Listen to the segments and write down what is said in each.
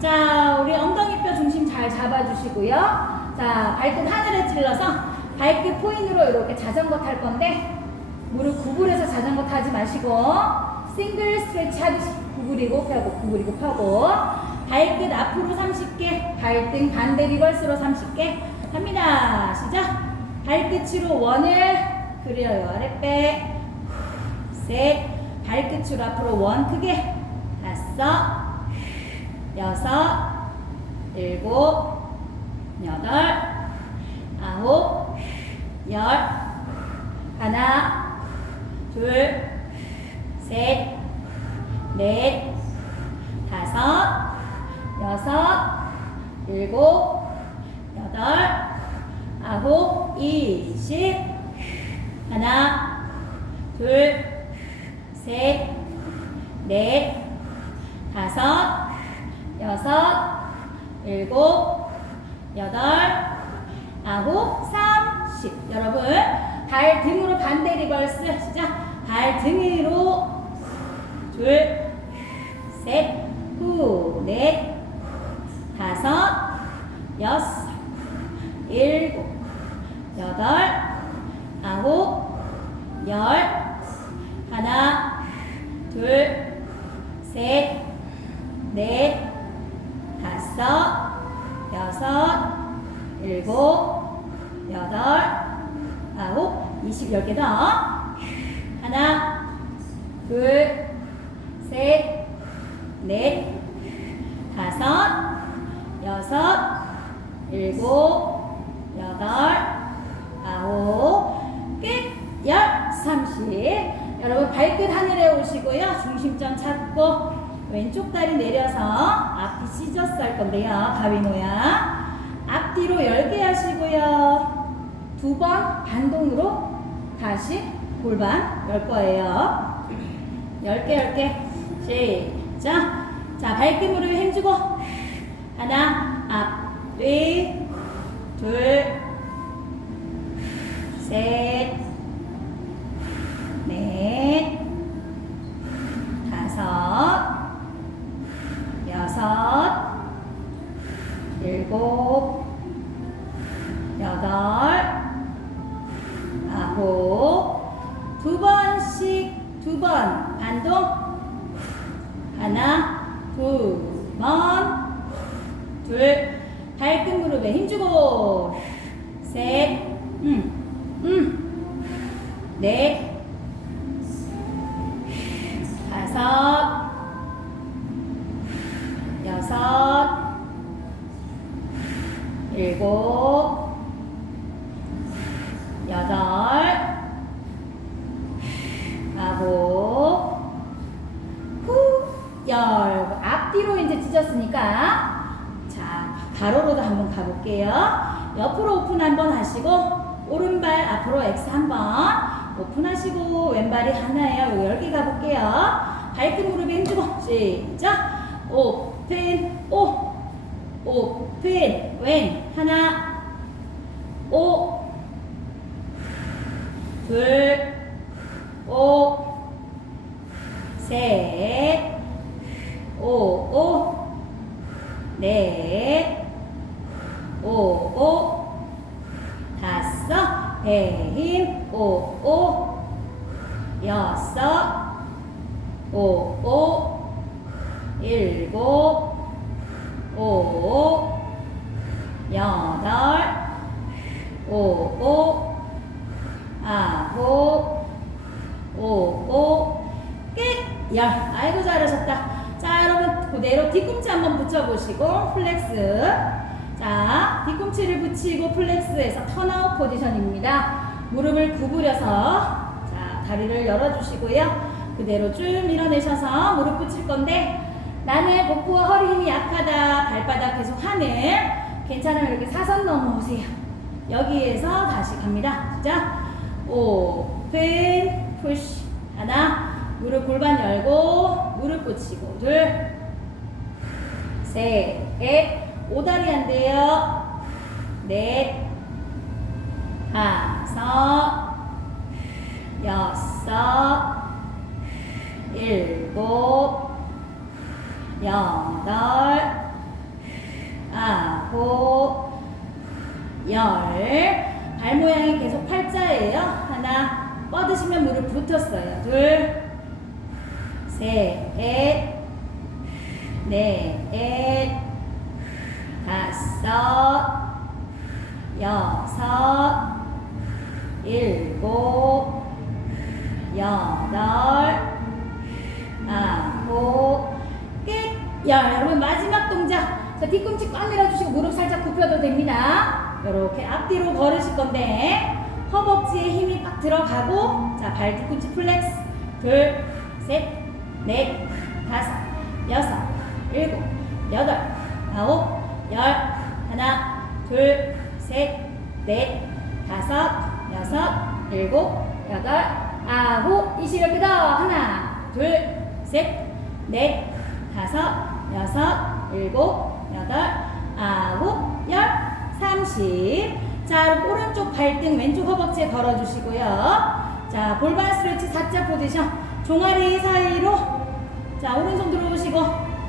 자, 우리 엉덩이뼈 중심 잘 잡아주시고요. 자, 발끝 하늘에 찔러서 발끝 포인으로 이렇게 자전거 탈 건데 무릎 구부려서 자전거 타지 마시고 싱글 스트레치 하듯이 구부리고 펴고 구부리고 펴고 발끝 앞으로 30개 발등 반대 리버스로 30개 합니다. 시작. 발끝으로 원을 그려요. 아랫배 셋 발끝으로 앞으로 원 크게 다섯 여섯 일곱 여덟 아홉 열. 하나 둘 셋 넷 다섯 여섯 일곱 여덟 아홉 이십. 하나 둘 셋, 넷, 다섯, 일곱, 여덟, 아홉, 삼십. 여러분, 발 등으로 반대 리버스. 시작. 발 등으로 둘, 셋, 후, 넷, 다섯, 여섯, 일곱, 여덟, 아홉, 열, 하나, 둘, 셋, 넷, 다섯, 여섯, 일곱, 여덟, 아홉, 이십, 열 개 더. 하나, 둘, 셋, 넷, 다섯, 여섯, 일곱, 여덟, 아홉, 끝, 열, 삼십. 여러분 발끝 하늘에 오시고요. 중심점 찾고 왼쪽 다리 내려서 앞뒤 시저스 할 건데요. 가위 모양. 앞뒤로 10개 하시고요. 두 번 반동으로 다시 골반 열 거예요. 10개 10개 시작. 자 발끝 무릎 힘주고 하나 앞뒤 둘셋 넷, 다섯, 여섯, 일곱, 여덟, 아홉, 두 번씩 두 번 반동 하나, 두 번, 둘, 발끝 무릎에 힘주고. 셋, 음, 음, 넷, 다섯, 여섯, 일곱, 여덟, 아홉, 후, 열. 앞뒤로 이제 찢었으니까 자 가로로도 한번 가볼게요. 옆으로 오픈 한번 하시고 오른발 앞으로 X 한번. 오픈하시고 왼발이 하나예요. 요 10개 가볼게요. 발끝 무릎에 힘주고 시작. 오픈. 오. 오픈. 왼. 하나. 오. 둘, 오, 셋, 오, 오, 넷, 오, 오, 다섯, 배 힘, 오, 오, 여섯, 오, 오, 일곱, 오, 여덟, 오, 오, 아홉, 오, 오, 끝! 열. 아이고, 잘하셨다. 자, 여러분, 그대로 뒤꿈치 한번 붙여보시고, 플렉스. 자, 뒤꿈치를 붙이고, 플렉스에서 턴아웃 포지션입니다. 무릎을 구부려서, 자, 다리를 열어주시고요. 그대로 쭉 밀어내셔서 무릎 붙일 건데, 나는 복부와 허리 힘이 약하다. 발바닥 계속 하늘. 괜찮으면 이렇게 사선 넘어오세요. 여기에서 다시 갑니다. 시작. 오픈 푸시 하나 무릎 골반 열고 무릎 붙이고 둘셋넷 오다리 넷 다섯 여섯 일곱 여덟 아홉, 열. 발 모양이 계속 팔자예요. 하나, 뻗으시면 무릎 붙었어요. 둘, 셋, 넷, 다섯, 여섯, 일곱, 여덟, 아홉, 끝! 열. 여러분 마지막 동작. 자, 뒤꿈치 꽉 밀어주시고 무릎 살짝 굽혀도 됩니다. 이렇게 앞뒤로 걸으실 건데 허벅지에 힘이 빡 들어가고 자, 발 뒤꿈치 플렉스. 둘, 셋, 넷, 다섯, 여섯, 일곱, 여덟, 아홉, 열. 하나, 둘, 셋, 넷, 다섯, 여섯, 일곱, 여덟, 아홉. 이 시력 끄덕. 하나, 둘, 셋, 넷, 다섯, 여섯, 일곱, 여덟, 아홉, 열, 삼십. 자, 오른쪽 발등, 왼쪽 허벅지에 걸어주시고요. 자, 골반 스트레치 사자 포지션. 종아리 사이로. 자, 오른손 들어오시고,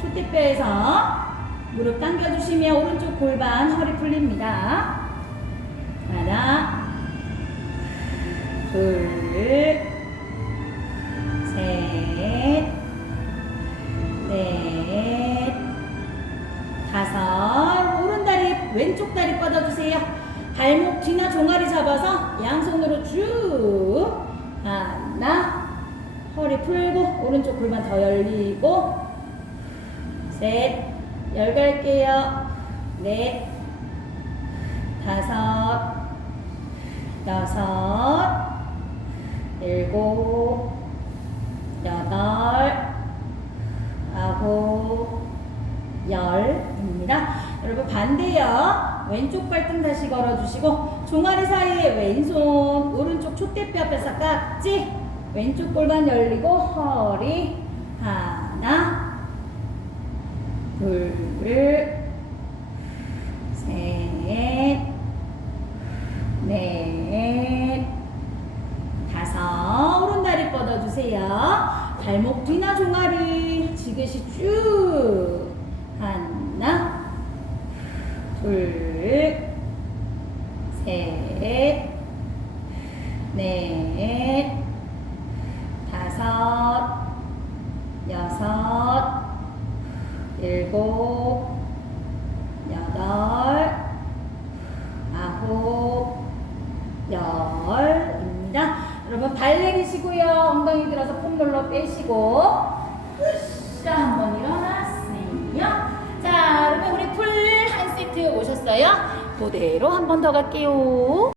촛대뼈에서 무릎 당겨주시면 오른쪽 골반 허리 풀립니다. 발목 뒤나 종아리 잡아서 양손으로 쭉. 하나, 허리 풀고, 오른쪽 골반 더 열리고, 셋, 열 갈게요. 넷, 다섯, 여섯, 일곱, 여덟, 아홉, 열입니다. 여러분 반대요. 왼쪽 발등 다시 걸어주시고 종아리 사이에 왼손, 오른쪽 촛대뼈 앞에서 깍지, 왼쪽 골반 열리고 허리 하나, 둘, 셋, 넷, 다섯. 오른 다리 뻗어주세요. 발목 뒤나 종아리 지그시 쭉. 하나, 둘, 셋, 넷, 다섯, 여섯, 일곱, 여덟, 아홉, 열입니다. 여러분 발 내리시고요. 엉덩이 들어서 폼롤러 빼시고 으쌰 한번 일어났어요. 자, 여러분 우리 풀 한 세트 오셨어요? 그대로 한 번 더 갈게요.